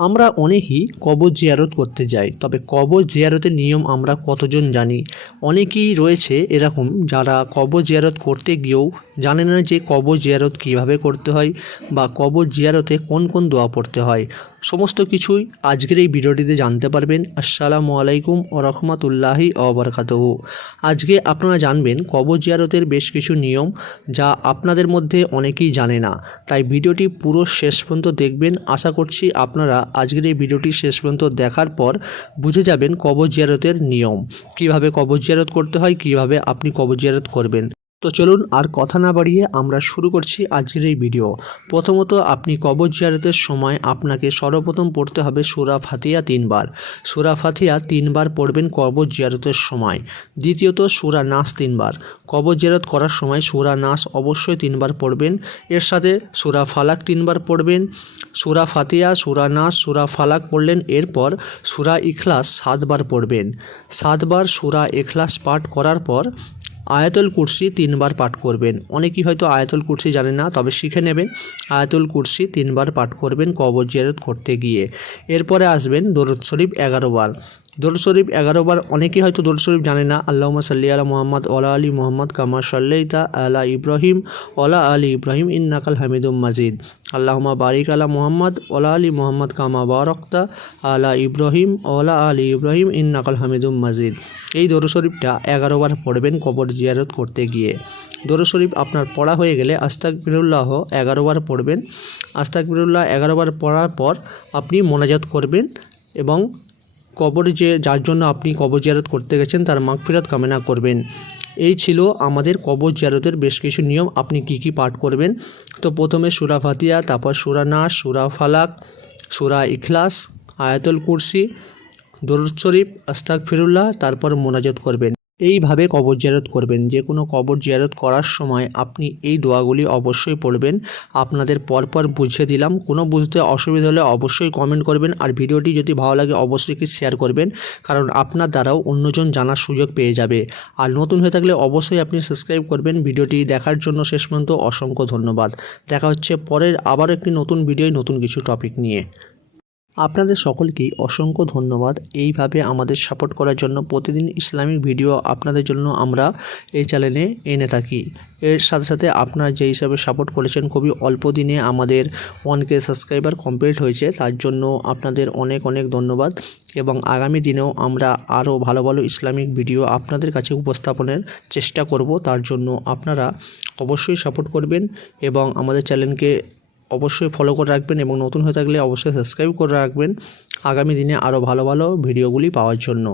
আমরা অনেকেই কবর জিয়ারত করতে যাই, তবে কবর জিয়ারতের নিয়ম আমরা কতজন জানি? অনেকেই রয়েছে এরকম যারা কবর জিয়ারত করতে গিয়েও জানে না যে কবর জিয়ারত কীভাবে করতে হয় বা কবর জিয়ারতে কোন কোন দোয়া পড়তে হয়। সমস্ত কিছুই আজকের এই ভিডিওটিতে জানতে পারবেন। আসসালামু আলাইকুম ও রহমতুল্লাহি অবরকাতহ আজকে আপনারা জানবেন কবর জিয়ারতের বেশ কিছু নিয়ম যা আপনাদের মধ্যে অনেকেই জানে না। তাই ভিডিওটি পুরো শেষ পর্যন্ত দেখবেন। আশা করছি আপনারা আজকের এই ভিডিওটি শেষ পর্যন্ত দেখার পর বুঝে যাবেন কবর জিয়ারতের নিয়ম। কীভাবে কবর জিয়ারত করতে হয়, কীভাবে আপনি কবর জিয়ারত করবেন। তো চলুন আর কথা না বাড়িয়ে আমরা শুরু করছি আজকের এই ভিডিও। প্রথমত আপনি কবর জিয়ারতের সময় আপনাকে সর্বপ্রথম পড়তে হবে সুরা ফাতিয়া তিনবার। সুরা ফাতিয়া তিনবার পড়বেন কবর জিয়ারতের সময়। দ্বিতীয়ত সুরা নাস তিনবার। কবর জিয়ারত করার সময় সুরা নাস অবশ্যই তিনবার পড়বেন। এর সাথে সুরা ফালাক তিনবার পড়বেন। সুরা ফাতিয়া সুরা নাস, সুরা ফালাক পড়লেন, এরপর সুরা ইখলাস সাতবার পড়বেন। সাতবার সুরা এখলাস পাঠ করার পর আয়াতুল কুরসি তিনবার পাঠ করবেন। অনেকেই হয়তো আয়াতুল কুরসি জানে না, তবে শিখে নেবেন। আয়াতুল কুরসি তিনবার পাঠ করবেন কবর জিয়ারত করতে গিয়ে। এরপরে আসবেন দরুদ শরীফ এগারো দরুদ শরীফ এগারো বার অনেকেই হয়তো দরুদ শরীফ জানে না। আল্লাহুম্মা সাল্লি আলা মুহাম্মদ ওলা আলী মুহাম্মদ কামা সাল্লাইতা আলা ইব্রাহিম ওলা আলী ইব্রাহিম ইন ইন্নাকাল হামিদুম মাজিদ। আল্লাহমা বারিক আলা মোহাম্মদ ওলা আলী মোহাম্মদ কামা বারাকতা আলা ইব্রাহিম ওলা আলী ইব্রাহিম ইন্নাকাল হামিদুম মাজিদ। এই দরুদ শরীফটা এগারো বার পড়বেন কবর জিয়ারত করতে গিয়ে। দরুদ শরীফ আপনার পড়া হয়ে গেলে আস্তাক বিরুল্লাহ এগারো বার পড়বেন। আস্তাক বিরুল্লাহ এগারো বার পড়ার পর আপনি মোনাজাত করবেন এবং কবর যে, যার জন্য আপনি কবর জিয়ারত করতে গেছেন, তার মাগফিরাত কামনা করবেন। এই ছিল আমাদের কবর জিয়ারতের বেশ কিছু নিয়ম। আপনি কি কি পাঠ করবেন? তো প্রথমে সুরা ফাতিয়া তারপর সুরা নাস, সুরা ফালাক, সুরা ইখলাস, আয়াতুল কুরসি, দরুদ শরীফ আস্তাক ফিরুল্লাহ তারপর মোনাজত করবেন। এইভাবে কবর জিয়ারত করবেন। যে কোনো কবর জিয়ারত করার সময় আপনি এই দোয়াগুলি অবশ্যই পড়বেন। আপনাদের পরপর বুঝিয়ে দিলাম। কোনো বুঝতে অসুবিধা হলে অবশ্যই কমেন্ট করবেন। আর ভিডিওটি যদি ভালো লাগে, অবশ্যই কি শেয়ার করবেন। কারণ আপনার দ্বারাও অন্যজন জানার সুযোগ পেয়ে যাবে। আর নতুন হয়ে থাকলে অবশ্যই আপনি সাবস্ক্রাইব করবেন। ভিডিওটি দেখার জন্য শেষ পর্যন্ত অসংখ্য ধন্যবাদ। দেখা হচ্ছে পরের আবার একটি নতুন ভিডিওয় নতুন কিছু টপিক নিয়ে। আপনাদের সকলকেই অসংখ্য ধন্যবাদ। এইভাবে আমাদের সাপোর্ট করার জন্য প্রতিদিন ইসলামিক ভিডিও আপনাদের জন্য আমরা এই চ্যানেলে এনে থাকি। এর সাথে সাথে আপনারা যে হিসাবে সাপোর্ট করেছেন, খুবই অল্প দিনে আমাদের ওয়ান কে সাবস্ক্রাইবার কমপ্লিট হয়েছে, তার জন্য আপনাদের অনেক অনেক ধন্যবাদ। এবং আগামী দিনেও আমরা আরও ভালো ভালো ইসলামিক ভিডিও আপনাদের কাছে উপস্থাপনের চেষ্টা করব, তার জন্য আপনারা অবশ্যই সাপোর্ট করবেন। এবং আমাদের চ্যানেলকে অবশ্যই ফলো করে রাখবেন এবং নতুন হয়ে থাকলে অবশ্যই সাবস্ক্রাইব করে রাখবেন। আগামী দিনে আরও ভালো ভালো ভিডিওগুলি পাওয়ার জন্য।